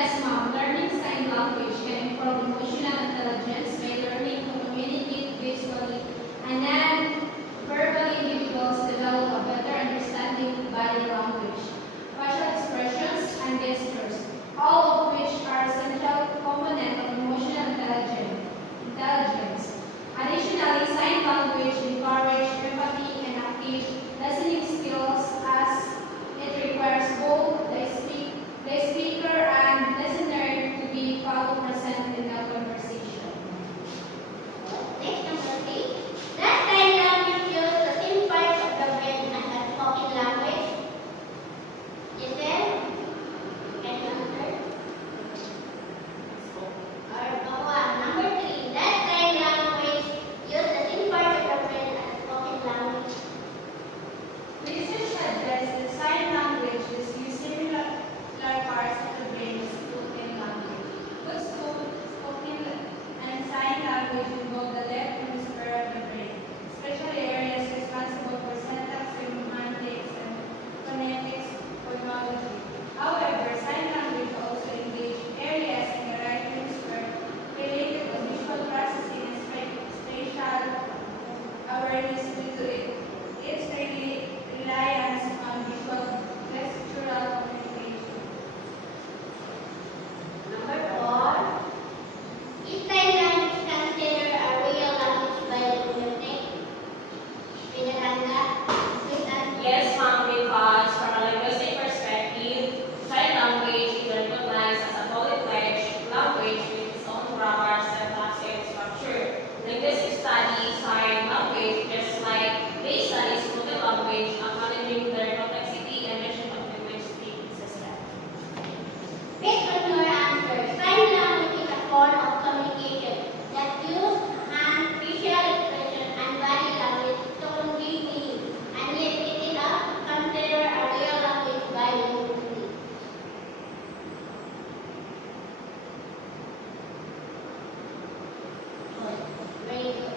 Yes, ma'am. Learning sign language can improve emotional intelligence by learning to communicate visually, and then verbally individuals develop a better understanding of body language, facial expressions, and gestures, all of which are essential component of emotional intelligence. Additionally, sign language encourages empathy and active listening skills as it requires both the speaker and listener to be fully present in the conversation. Next, number 3. That sign language use the same parts of the brain as the spoken language. Giselle, can you answer? Or number 3. That sign language use the same parts of the brain as the spoken language. Research suggests that sign language is used similar parts of the brain as spoken language. Both spoken and sign language involve the left hemisphere of the brain, especially areas responsible for syntax, semantics, and phonetics phonology. However, sign language also engages areas in the right hemisphere related to visual processing and spatial awareness due to its reliance on visual gestural communication. Number 4. Is sign language considered a real language by the community? Pinaganda? Please answer. Yes, ma'am, because from a linguistic perspective, sign language is recognized as a fully-fledged language with its own grammar, syntax, and structure. Linguistic studies sign language just like they study spoken language, acknowledging their complexity and mission of linguistic system. Based on your answer, sign language is a form of communication that uses hand, facial expression, and body language to convey meaning, and yet it is considered a real language by linguists. Very good.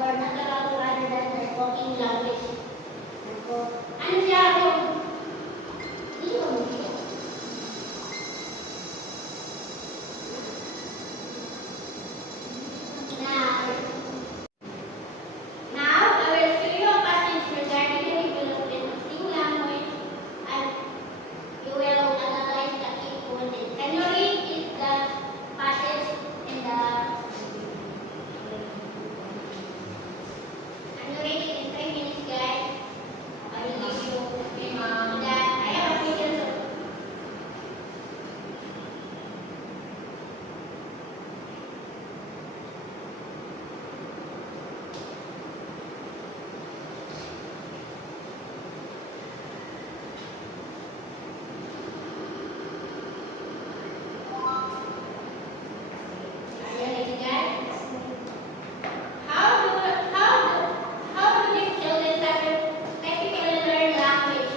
or natural rather than the spoken language. Ako, ano siya yung iyon siya. Now, I will show you a passage regarding the development of new language and you will analyze the key content. Can you read the passage in the Can you read it in 3 minutes, guys? I will give you Okay, ma'am. that. I have a question. Are you ready, guys? How do these children typically learn language?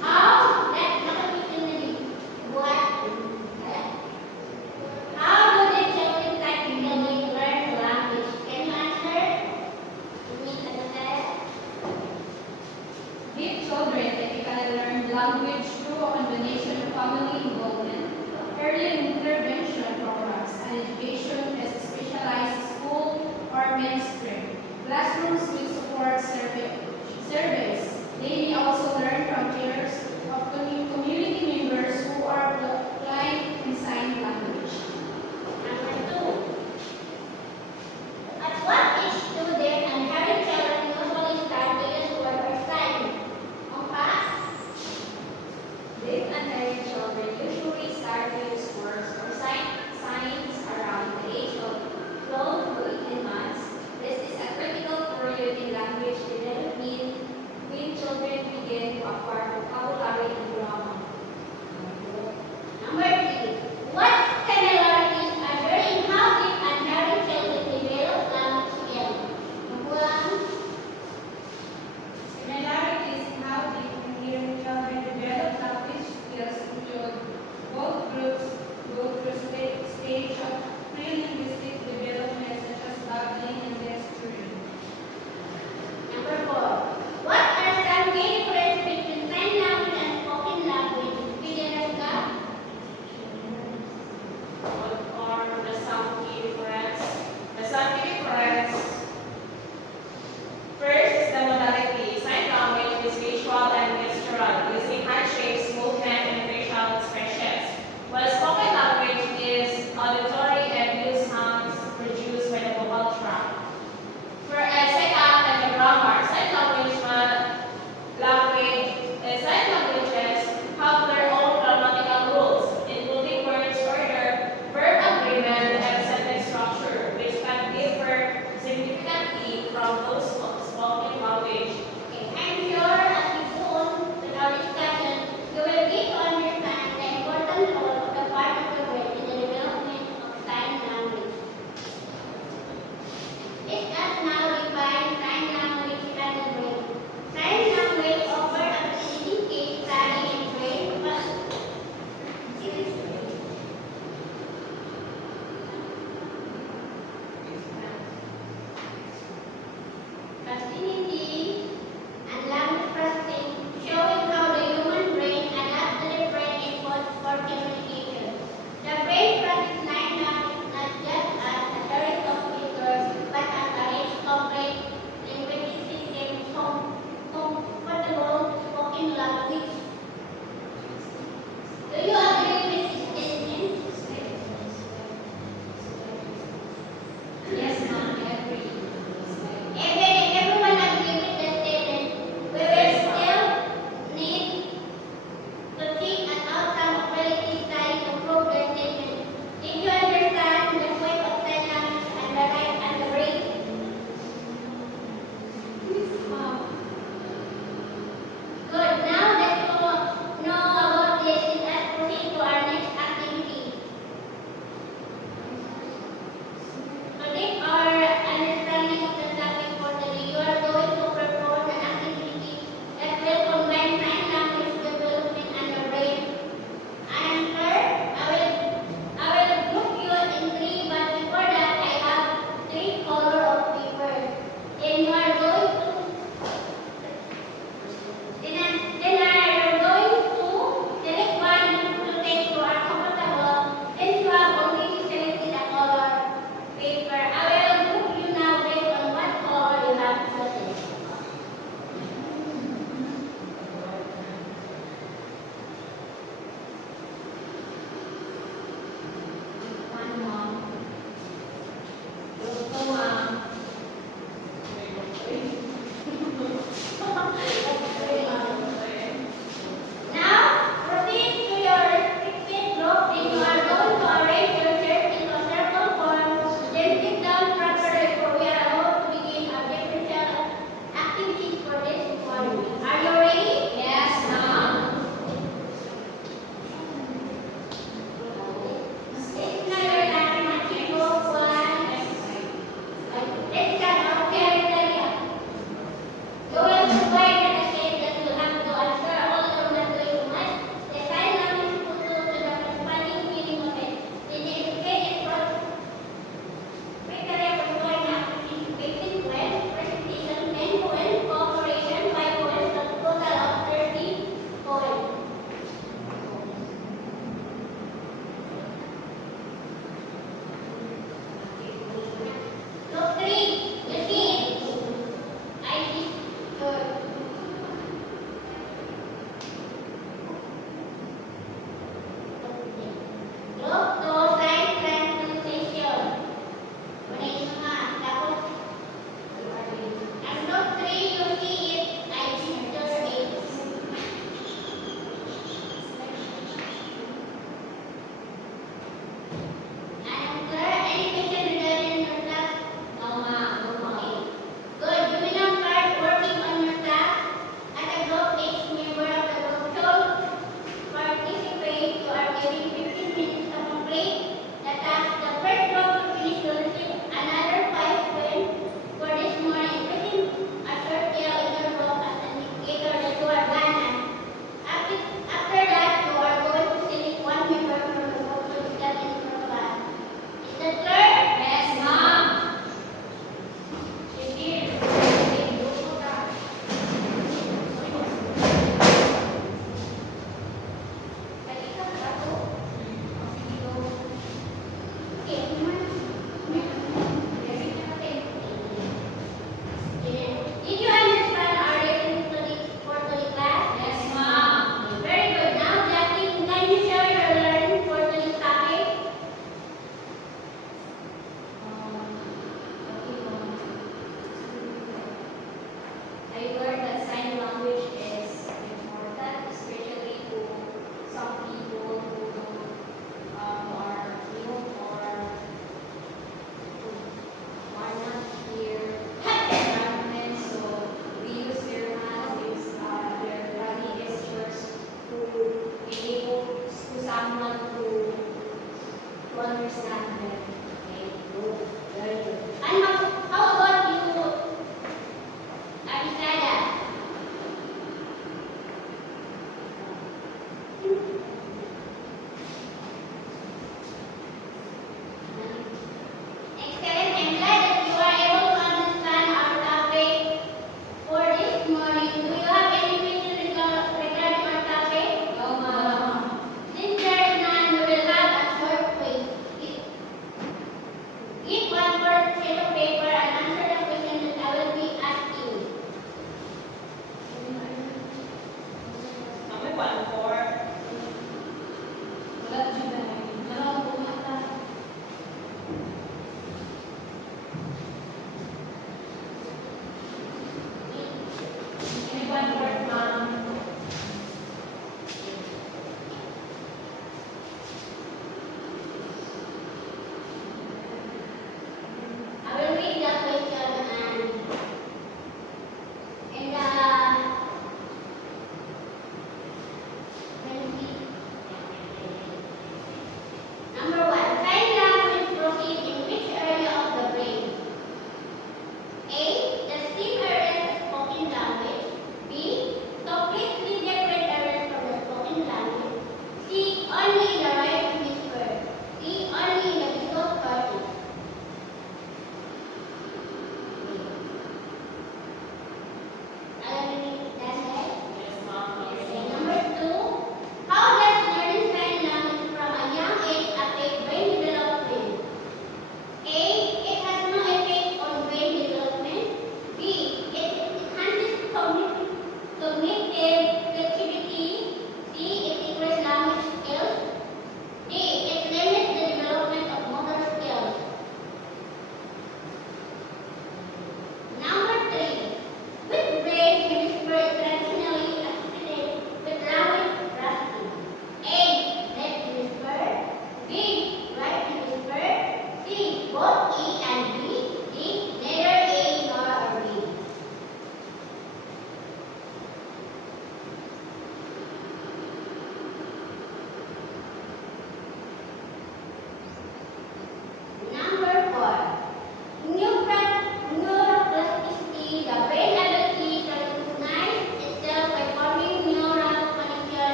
How? Let's look at it in the what? How do the children typically learn language? Can you answer? These children typically learn language through a combination of family involvement, early intervention programs, and education as a specialized school or mainstream. Classrooms with support surveys. They may also learn from peers of community members who are fluent in sign language. Number 2. At what age do their inherent children usually start to use word or sign? Past? These unmarried children usually start to use words or signs around the age of 12 to 18 months. This is a critical period in language development when children begin to acquire vocabulary and grammar. Number 3. What similarities are there in how the inherent children develop language skills? Number 1. Similarities in how the inherent children develop language skills include both groups go through stage of pre-linguistic development such as babbling and gesturing. Number 4. What are some key differences between sign language and spoken language? Fidelisca? What are the some key difference? The some key difference. First is the modality. Sign language is visual and gestural, using handshakes, movement, and facial expressions. While spoken language is auditory someone to understand them.